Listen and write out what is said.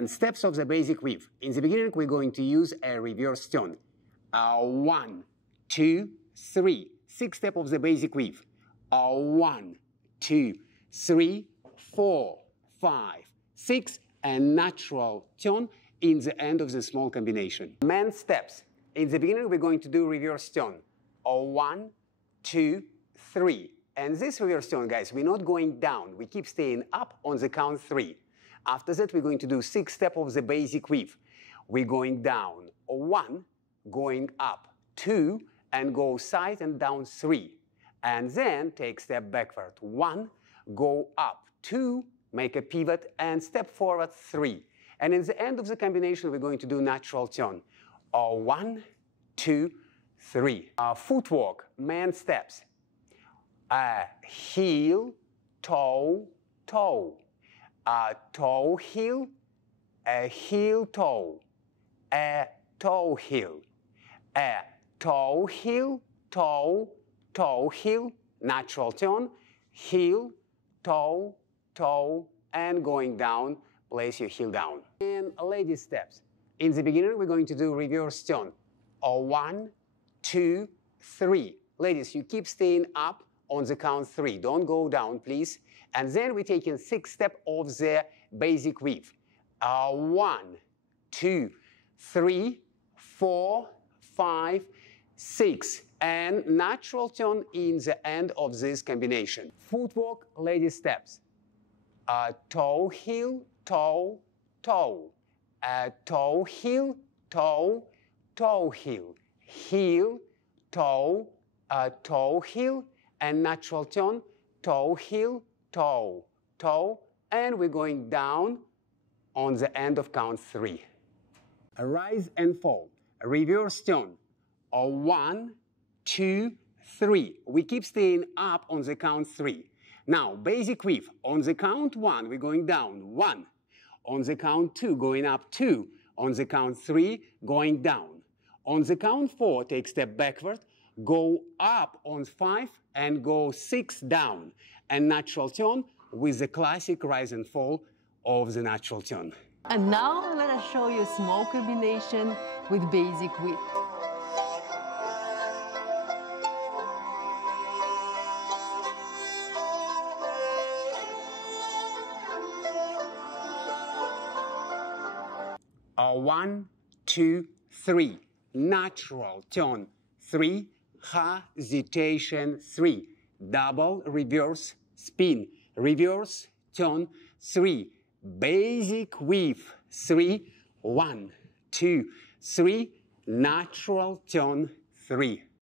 And steps of the basic weave. In the beginning, we're going to use a reverse turn. 1, 2, 3. 6 steps of the basic weave. 1, 2, 3, 4, 5, 6, and natural turn in the end of the small combination. Main steps. In the beginning, we're going to do reverse turn. 1, 2, 3. And this reverse turn, guys, we're not going down. We keep staying up on the count 3. After that, we're going to do 6 steps of the basic weave. We're going down 1, going up 2, and go side and down 3. And then take step backward 1, go up 2, make a pivot, and step forward 3. And in the end of the combination, we're going to do natural turn. 1, 2, 3. Footwork, main steps. Heel, toe, toe. Toe, heel, heel, toe. Toe, heel. Toe, heel, toe, toe, heel. Natural turn. Heel, toe, toe, and going down, place your heel down. And lady steps. In the beginning, we're going to do reverse turn. 1, 2, 3. Ladies, you keep staying up on the count 3. Don't go down, please. And then we're taking 6 steps of the basic weave. 1, 2, 3, 4, 5, 6. And natural turn in the end of this combination. Footwork, lady steps. Toe, heel, toe, toe. Toe, heel, toe, toe, heel. Heel, toe, toe, heel. And natural turn, toe, heel, toe, toe. And we're going down on the end of count 3. A rise and fall. A reverse turn. 1, 2, 3. We keep staying up on the count 3. Now, basic weave. On the count 1, we're going down 1. On the count 2, going up 2. On the count 3, going down. On the count 4, take step backward, go up on 5, and go 6 down. And natural turn with the classic rise and fall of the natural turn. And now let us show you a small combination with basic weave. One, 2, 3. Natural turn 3. Hesitation 3. Double reverse spin. Reverse turn 3. Basic weave 3. 1, 2, 3. Natural turn 3.